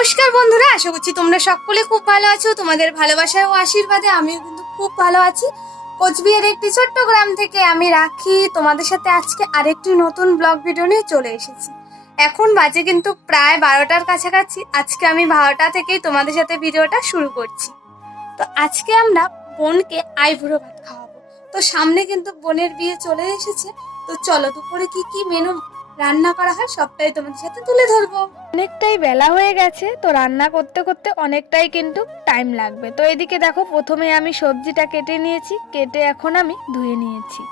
নমস্কার বন্ধুরা, আশা করছি তোমরা সকলে খুব ভালো আছো। তোমাদের ভালোবাসা ও আশীর্বাদে আমিও কিন্তু খুব ভালো আছি। কোচবিহার একটি ছোট্ট গ্রাম থেকে আমি রাখি। তোমাদের সাথে আজকে আরেকটি নতুন ব্লগ ভিডিও নিয়ে চলে এসেছি। এখন বাজে কিন্তু প্রায় বারোটার কাছাকাছি। আজকে আমি বারোটা থেকেই তোমাদের সাথে ভিডিওটা শুরু করছি। তো আজকে আমরা বোনকে আইবুড়ো ভাত খাওয়াবো। তো সামনে কিন্তু বোনের বিয়ে চলে এসেছে। তো চলো দুপুরে কি কি মেনু রান্না করা হয়, সবটাই তোমাদের সাথে তুলে ধরবো। অনেকটাই বেলা হয়ে গেছে, তো রান্না করতে করতে অনেকটাই কিন্তু টাইম লাগবে। তো এদিকে দেখো, প্রথমে আমি সবজিটা কেটে নিয়েছি, কেটে এখন আমি ধুয়ে নিয়েছি।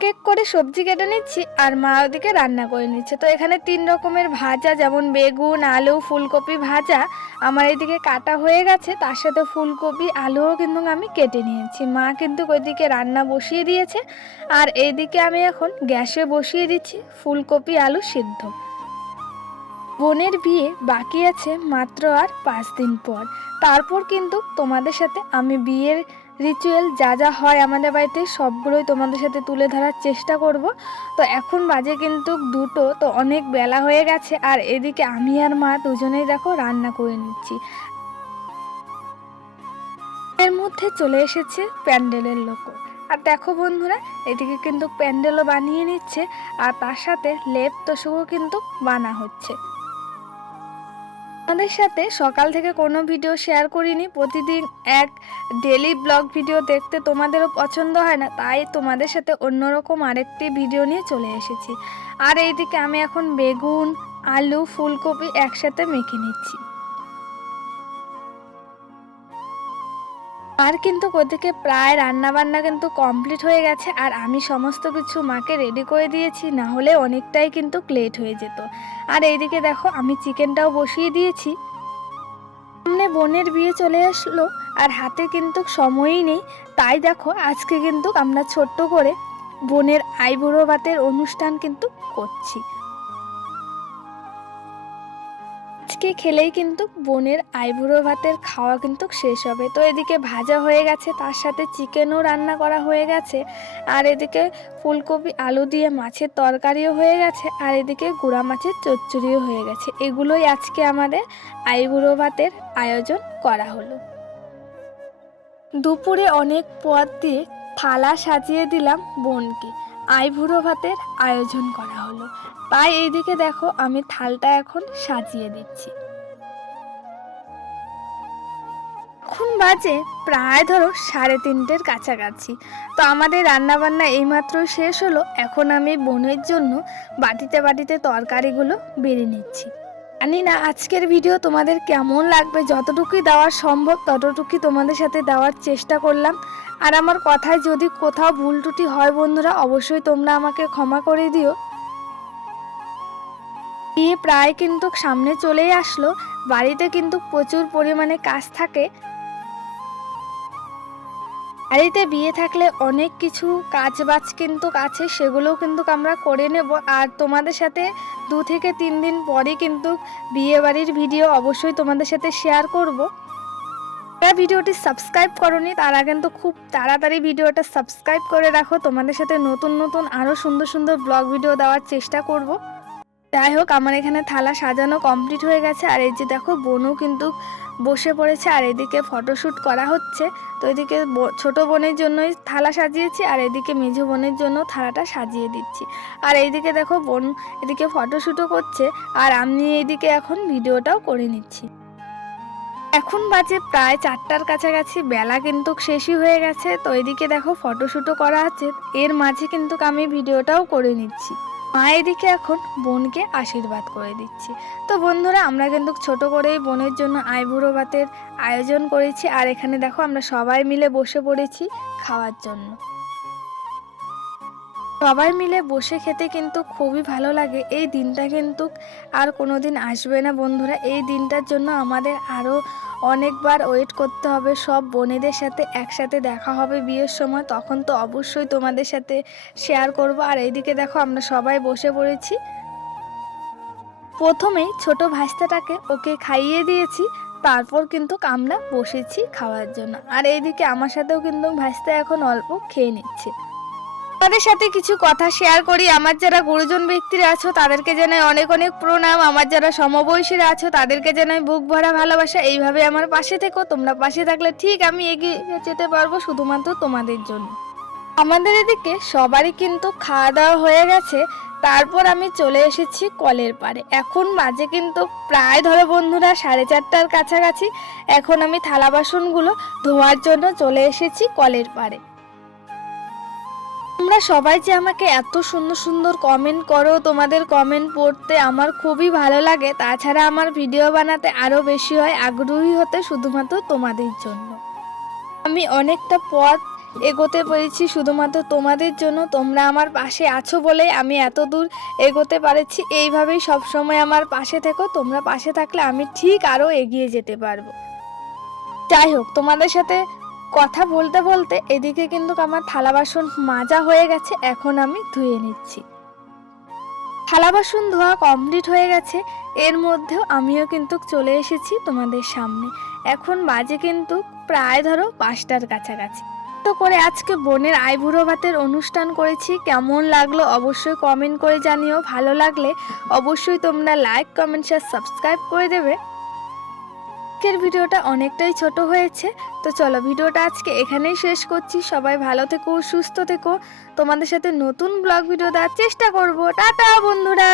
এক এক করে সবজি কেটে নিচ্ছি আর মা ওদিকে রান্না করে নিচ্ছে। তো এখানে তিন রকমের ভাজা, যেমন বেগুন, আলু, ফুলকপি ভাজা আমার এদিকে কাটা হয়ে গেছে। তার সাথে ফুলকপি, আলুও কিন্তু আমি কেটে নিয়েছি। মা কিন্তু ওইদিকে রান্না বসিয়ে দিয়েছে। আর এইদিকে আমি এখন গ্যাসে বসিয়ে দিচ্ছি। ফুলকপি, আলু সিদ্ধ। বোনের বিয়ে বাকি আছে মাত্র আর পাঁচ দিন পর। তারপর কিন্তু তোমাদের সাথে আমি বিয়ের রিচুয়াল যা যা হয় আমাদের বাড়িতে সবগুলোই তোমাদের সাথে তুলে ধরার চেষ্টা করব। তো এখন বাজে কিন্তু দুটো, তো অনেক বেলা হয়ে গেছে আর এদিকে আমি আর মা দুজনেই দেখো রান্না করে নিচ্ছি। এর মধ্যে চলে এসেছে প্যান্ডেলের লোক আর দেখো বন্ধুরা, এদিকে কিন্তু প্যান্ডেলও বানিয়ে নিচ্ছে আর তার সাথে লেপ তোষকও কিন্তু বানা হচ্ছে। আমাদের সাথে সকাল থেকে কোনো ভিডিও শেয়ার করিনি। প্রতিদিন এক ডেলি ব্লগ ভিডিও দেখতে তোমাদেরও পছন্দ হয় না, তাই তোমাদের সাথে অন্যরকম আরেকটি ভিডিও নিয়ে চলে এসেছি। আর এইদিকে আমি এখন বেগুন, আলু, ফুলকপি একসাথে মেখে নিচ্ছি। আর কিন্তু ওদিকে প্রায় রান্না বান্না কিন্তু কমপ্লিট হয়ে গেছে আর আমি সমস্ত কিছু মাকে রেডি করে দিয়েছি, না হলে অনেকটাই কিন্তু লেট হয়ে যেত। আর এইদিকে দেখো, আমি চিকেনটাও বসিয়ে দিয়েছি। সামনে বোনের বিয়ে চলে আসলো আর হাতে কিন্তু সময়ই নেই। তাই দেখো, আজকে কিন্তু আমরা ছোট্ট করে বোনের আইবুড়ো ভাতের অনুষ্ঠান কিন্তু করছি। আজকে খেলেই কিন্তু বোনের আইবুড়ো ভাতের খাওয়া কিন্তু শেষ হবে। তো এদিকে ভাজা হয়ে গেছে, তার সাথে চিকেনও রান্না করা হয়ে গেছে। আর এদিকে ফুলকপি, আলু দিয়ে মাছের তরকারিও হয়ে গেছে, আর এদিকে গুঁড়া মাছের চচ্চড়িও হয়ে গেছে। এগুলোই আজকে আমাদের আইবুড়ো ভাতের আয়োজন করা হলো। দুপুরে অনেক পদ দিয়ে থালা সাজিয়ে দিলাম বোনকে। আইবুড়ো ভাতের আয়োজন করা হলো। তাই এইদিকে দেখো আমি থালটা এখন সাজিয়ে দিচ্ছি। এখন বাজে প্রায় ধরো সাড়ে তিনটের কাছাকাছি। তো আমাদের রান্নাবান্না এইমাত্র শেষ হলো। এখন আমি বোনের জন্য বাটিতে বাটিতে তরকারিগুলো বেড়ে নিচ্ছি। জানি না আজকের ভিডিও তোমাদের কেমন লাগবে? যতটুকুই দেওয়া সম্ভব, ততটুকুই তোমাদের সাথে দেওয়ার চেষ্টা করলাম। আর আমার কথায় যদি কোথাও ভুল টুটি হয় বন্ধুরা, অবশ্যই তোমরা আমাকে ক্ষমা করে দিও। বিয়ে প্রায় কিন্তু সামনে চলেই আসলো। বাড়িতে কিন্তু প্রচুর পরিমাণে কাজ থাকে। বাড়িতে বিয়ে থাকলে অনেক কিছু কাজ বাজ কিন্তু আছে, সেগুলোও কিন্তু আমরা করে নেব। আর তোমাদের সাথে দু থেকে তিন দিন পরই কিন্তু বিয়ে বাড়ির ভিডিও অবশ্যই তোমাদের সাথে শেয়ার করব। যারা ভিডিওটি সাবস্ক্রাইব করনি, তারা কিন্তু খুব তাড়াতাড়ি ভিডিওটা সাবস্ক্রাইব করে রাখো। তোমাদের সাথে নতুন নতুন আরও সুন্দর সুন্দর ব্লগ ভিডিও দেওয়ার চেষ্টা করব। যাই হোক, আমার এখানে থালা সাজানো কমপ্লিট হয়ে গেছে। আর এই যে দেখো বোনও কিন্তু বসে পড়েছে আর এদিকে ফটোশ্যুট করা হচ্ছে। তো এদিকে ছোট বোনের জন্যই থালা সাজিয়েছি আর এদিকে মেঝো বোনের জন্য থালাটা সাজিয়ে দিচ্ছি। আর এইদিকে দেখো বোন এদিকে ফটোশ্যুটও করছে আর আমি এদিকে এখন ভিডিওটাও করে নিচ্ছি। এখন বাজে প্রায় চারটার কাছাকাছি, বেলা কিন্তু শেষই হয়ে গেছে। তো এদিকে দেখো ফটোশ্যুটও করা আছে। এর মাঝে কিন্তু আমি ভিডিওটাও করে নিচ্ছি। মা এদিকে এখন বোনকে আশীর্বাদ করে দিচ্ছি। তো বন্ধুরা, আমরা কিন্তু ছোট করেই বোনের জন্য আইবুড়ো ভাতের আয়োজন করেছি। আর এখানে দেখো, আমরা সবাই মিলে বসে পড়েছি খাওয়ার জন্য। সবাই মিলে বসে খেতে কিন্তু খুবই ভালো লাগে। এই দিনটা কিন্তু আর কোনো দিন আসবে না বন্ধুরা। এই দিনটার জন্য আমাদের আরও অনেকবার ওয়েট করতে হবে। সব বোনেদের সাথে একসাথে দেখা হবে বিয়ের সময়। তখন তো অবশ্যই তোমাদের সাথে শেয়ার করব। আর এইদিকে দেখো আমরা সবাই বসে পড়েছি। প্রথমেই ছোট ভাস্তাটাকে ওকে খাইয়ে দিয়েছি। তারপর কিন্তু আমরা বসেছি খাওয়ার জন্য। আর এইদিকে আমার সাথেও কিন্তু ভাস্তা এখন অল্প খেয়ে নিচ্ছে। তাদের সাথে কিছু কথা শেয়ার করি। আমার যারা গুরুজন ব্যক্তিরা আছো, তাদেরকে জানাই অনেক অনেক প্রণাম। আমার যারা সমবয়সীরা আছো, তাদেরকে জানাই বুক ভরা ভালোবাসা। এইভাবে আমার পাশে থেকো, তোমরা পাশে থাকলে ঠিক আমি এগিয়ে যেতে পারব শুধুমাত্র তোমাদের জন্য। আমাদের এদিকে সবারই কিন্তু খাওয়া দাওয়া হয়ে গেছে। তারপর আমি চলে এসেছি কলের পাড়ে। এখন বাজে কিন্তু প্রায় ধরো বন্ধুরা সাড়ে চারটার কাছাকাছি। এখন আমি থালা বাসনগুলো ধোয়ার জন্য চলে এসেছি কলের পাড়ে। তোমরা সবাই যে আমাকে এত সুন্দর সুন্দর কমেন্ট করো, তোমাদের কমেন্ট পড়তে আমার খুবই ভালো লাগে। তাছাড়া আমার ভিডিও বানাতে আরও বেশি হয় আগ্রহী হতে শুধুমাত্র তোমাদের জন্য। আমি অনেকটা পথ এগোতে পেরেছি শুধুমাত্র তোমাদের জন্য। তোমরা আমার পাশে আছো বলে আমি এত দূর এগোতে পারেছি। এইভাবেই সবসময় আমার পাশে থেকো। তোমরা পাশে থাকলে আমি ঠিক আরও এগিয়ে যেতে পারব। যাই হোক, তোমাদের সাথে কথা বলতে বলতে এদিকে কিন্তু আমার থালা বাসন মাজা হয়ে গেছে, এখন আমি ধুয়ে নিচ্ছি। থালা বাসন ধোয়া কমপ্লিট হয়ে গেছে, এর মধ্যেও আমিও কিন্তু চলে এসেছি তোমাদের সামনে। এখন বাজে কিন্তু প্রায় ধরো পাঁচটার কাছাকাছি। তো করে আজকে বোনের আইবুড়ো ভাতের অনুষ্ঠান করেছি, কেমন লাগল অবশ্যই কমেন্ট করে জানিও, ভালো লাগলে অবশ্যই তোমরা লাইক কমেন্ট শেয়ার সাবস্ক্রাইব করে দেবে। আজকের ভিডিওটা অনেকটাই ছোট হয়েছে, তো চলো ভিডিওটা আজকে এখানেই শেষ করছি। সবাই ভালো থেকো, সুস্থ থেকো। তোমাদের সাথে নতুন ব্লগ ভিডিও দেওয়ার চেষ্টা করব। টাটা, বন্ধুরা!